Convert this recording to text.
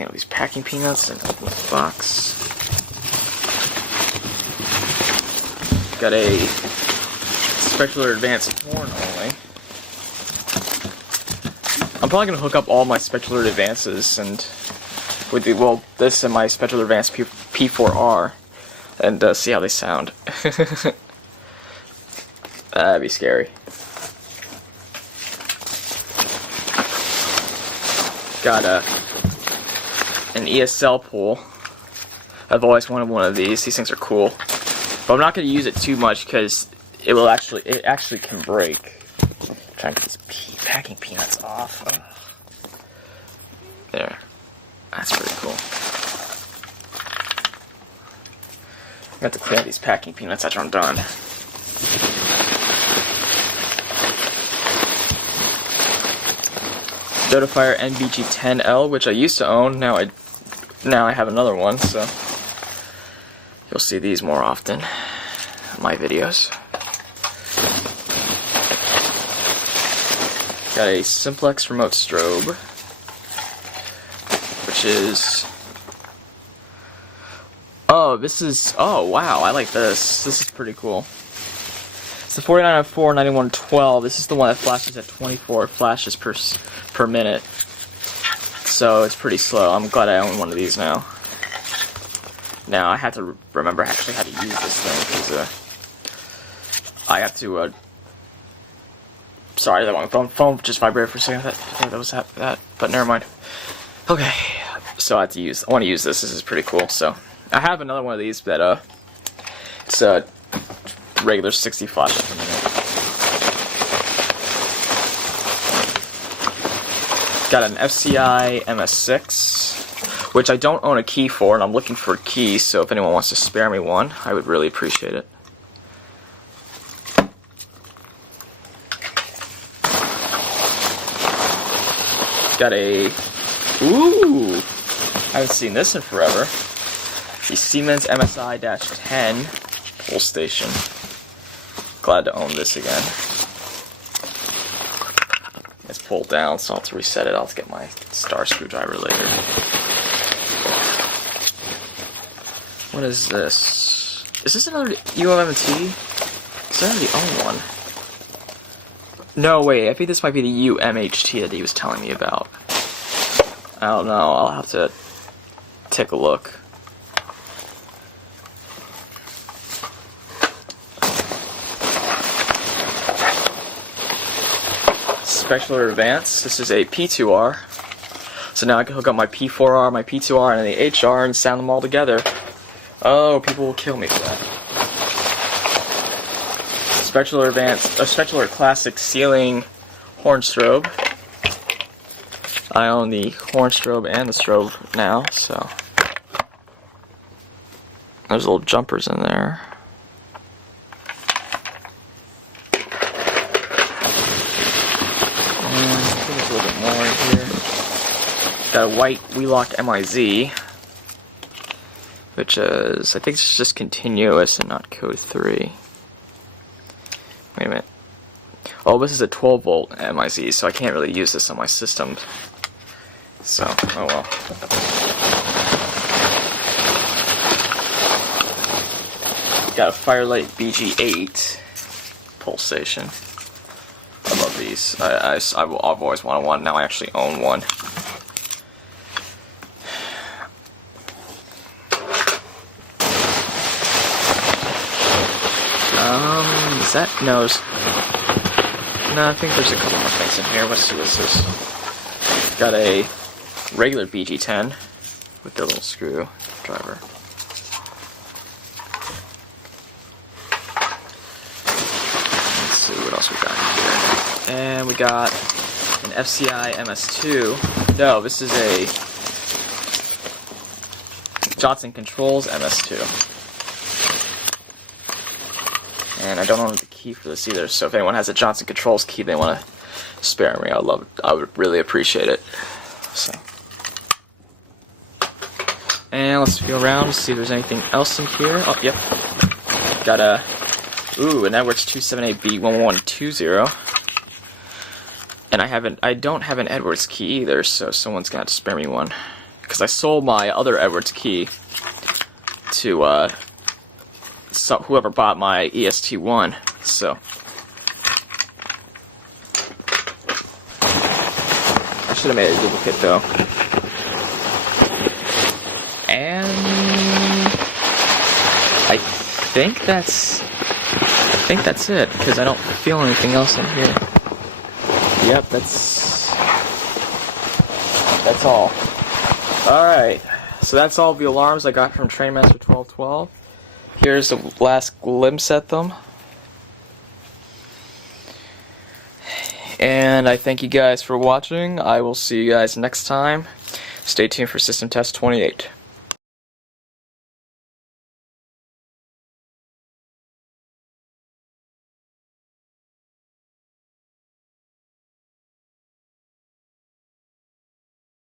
clean out these packing peanuts and open this box. Got a Spectrular Advanced horn only. I'm probably going to hook up all my Spectrular Advances and with the, well, this and my Spectrular Advanced P4R and see how they sound. That'd be scary. Got an ESL pole. I've always wanted one of these. These things are cool. But I'm not going to use it too much because it actually can break. I'm trying to get these packing peanuts off. There. That's pretty cool. I have to clean out these packing peanuts after I'm done. Dotafire NBG10L, which I used to own. Now I have another one, so you'll see these more often in my videos. Got a Simplex remote strobe, which is, oh wow, I like this. This is pretty cool. It's the 4904 9112. This is the one that flashes at 24 flashes per minute. So it's pretty slow. I'm glad I own one of these now. Now I have to remember actually how to use this thing because I have to. Sorry, that one phone just vibrated for a second. I thought that was that, but never mind. Okay, so I want to use this. This is pretty cool. So I have another one of these that it's a regular 60 flashes per minute. Got an FCI MS6, which I don't own a key for, and I'm looking for a key, so if anyone wants to spare me one, I would really appreciate it. Got a, ooh, I haven't seen this in forever. The Siemens MSI-10 pole station. Glad to own this again. It's pulled down, so I'll have to reset it. I'll have to get my star screwdriver later. What is this? Is this another UMT? Because I already own one. No, wait, I think this might be the UMHT that he was telling me about. I don't know, I'll have to take a look. Spectrular Advance. This is a P2R. So now I can hook up my P4R, my P2R, and the HR and sound them all together. Oh, people will kill me for that. Spectrular Advance, a Spectrular Classic ceiling horn strobe. I own the horn strobe and the strobe now, so there's little jumpers in there. A little bit more in here. Got a white Wheelock MIZ, which is, I think it's just continuous and not code 3. Wait a minute. Oh, this is a 12 volt MIZ, so I can't really use this on my system. So, oh well. Got a Firelight BG8 pulsation. I love these. I've always wanted one. Now I actually own one. Is that no, I think there's a couple more things in here. Let's see what's this. Got a regular BG10 with the little screwdriver. Let's see what else we got here. And we got an FCI MS2. No, this is a Johnson Controls MS2. And I don't own the key for this either, so if anyone has a Johnson Controls key they want to spare me, I would really appreciate it. So, and let's go around and see if there's anything else in here. Oh, yep. Got a an Edwards 278B1120. And I don't have an Edwards key either, so someone's gonna have to spare me one. because I sold my other Edwards key to whoever bought my EST1. So I should have made a duplicate though. And I think that's it, because I don't feel anything else in here. Yep, that's all. Alright, so that's all the alarms I got from Trainmaster 1212. Here's the last glimpse at them. And I thank you guys for watching. I will see you guys next time. Stay tuned for System Test 28.